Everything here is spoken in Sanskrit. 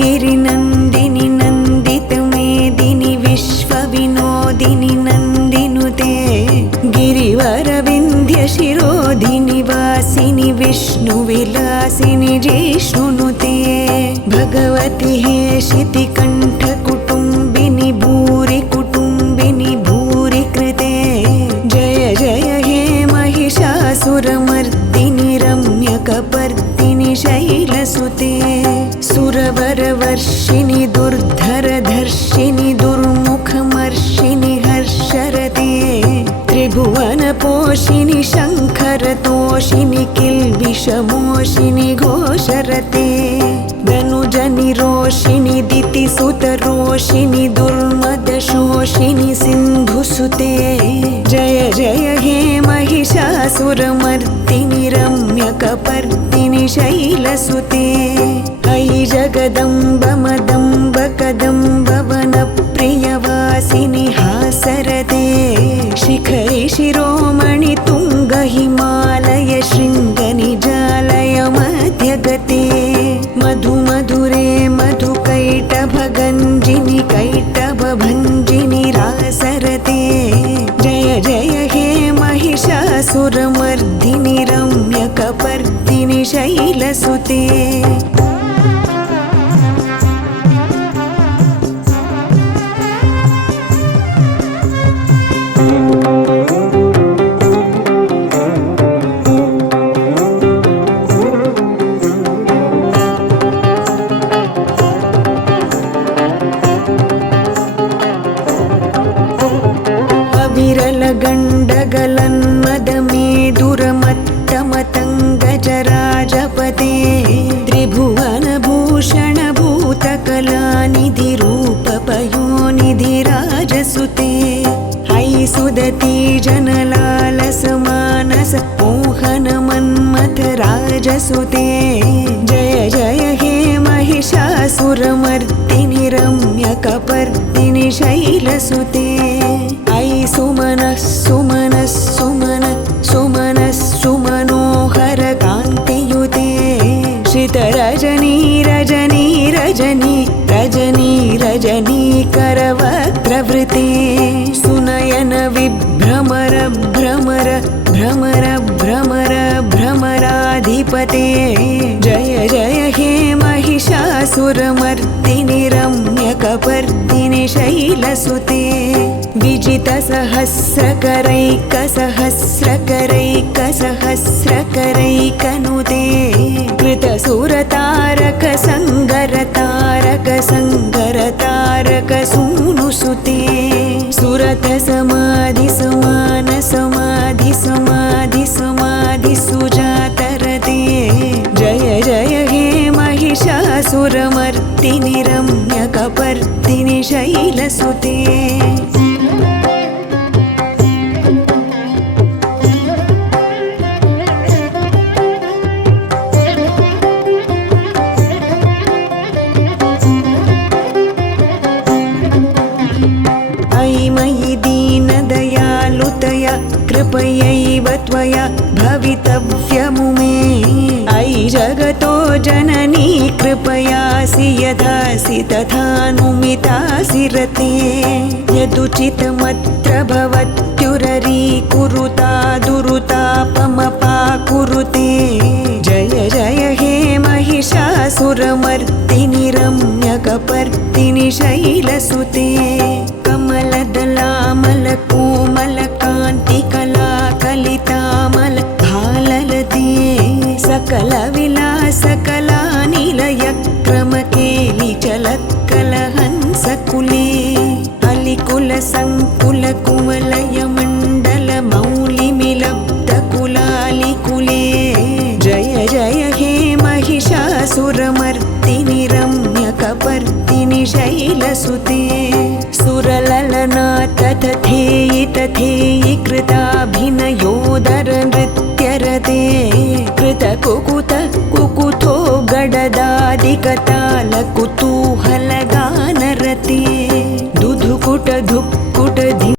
गिरिनन्दिनि नन्दितमेदिनि विश्वविनोदिनि नन्दिनुते गिरिवरविन्ध्यशिरोधिनि वासिनि विष्णुविलासिनि जिष्णुनुते भगवति हेशितिकण्ठकुटुम्बिनि भूरि कुटुम्बिनि भूरि कृते जय जय हे महिषासुरमर्दिनि रम्यकपर्दिनि शैलसुते सुरवरवर्षिणि दुर्धरधर्षिणि दुर्मुखमर्षिणि हर्षरते त्रिभुवनपोषिणि शङ्खरतोषिणि किल्बिषमोषिणि घोषरते धनुजनिरोषिणि दितिसुतरोषिणि दुर्मदशोषिणि सिन्धुसुते जय जय हे महिषासुरमर्दिनि रम्यकपर्दिनि शैलसुते अयि जगदम्ब मदम्ब कदम्ब वनप्रियवासिनि हासरते शिखरि शिरोमणि तुङ्ग हिमालय शृङ्गनिजालय मध्यगते मधु मधुरे मधुकैटभगञ्जिनि कैटभभञ्जिनि रासरते जय जय हे महिषासुरमर्दिनि रम्यकपर्दिनि शैलसुते विरलगण्डगलन्मदमेदुरमत्तमतङ्गजराजपते त्रिभुवनभूषणभूतकलानिधिरूपपयोनिधिराजसुते अयि सुदती जनलालसमानस मोहनमन्मथराजसुते जय जय हे महिषासुरमर्दिनि रम्यकपर्दिनि शैलसुते अयि सुमनः सुमनः सुमनः सुमनः सुमनोहर कान्तियुते श्रितरजनी रजनी रजनी रजनी रजनी करवक्त्रवृते सुनयन विभ्रमर भ्रमर भ्रमर भ्रमर भ्रमराधिपते जय जय हे महिषासुरमर्दिनि रम्यकपर्दिनि शैलसुते विजितसहस्रकरैकसहस्रकरैकसहस्रकरैकनुते कृतसुरतारक संगरतारक संगरतारक सूनुसुते सुरत समाधि समान समाधि समाधि समाधि सुजातरते जय जय हे महिषासुरमर्दिनि रम्यकपर्दिनि शैलसुते कृपयैव त्वया भवितव्यमुमे अयि जगतो जननी कृपयासि यथासि तथानुमितासि रते यदुचितमत्र भवत्युररीकुरुता दुरुतापमपाकुरुते जय जय हे महिषासुरमर्दिनि रम्यकपर्दिनि शैलसुते कमलदलामलकोमलकान्तिकलाकलितामल भाललते सकलविलासकलानिलयक्रमकेलिचलत्कलहंसकुले अलिकुलसङ्कुलकुवलयमण्डलमौलिमिलब्धकुलालिकुले जय जय हे महिषासुरमर्दिनि रम्यकपर्दिनि शैलसुते सुरललना तथेयि तथेयि कृताभिनयोदर नृत्यरते कृतकुकुत कुकुथो गडदादिकताल कुतूहलगानरते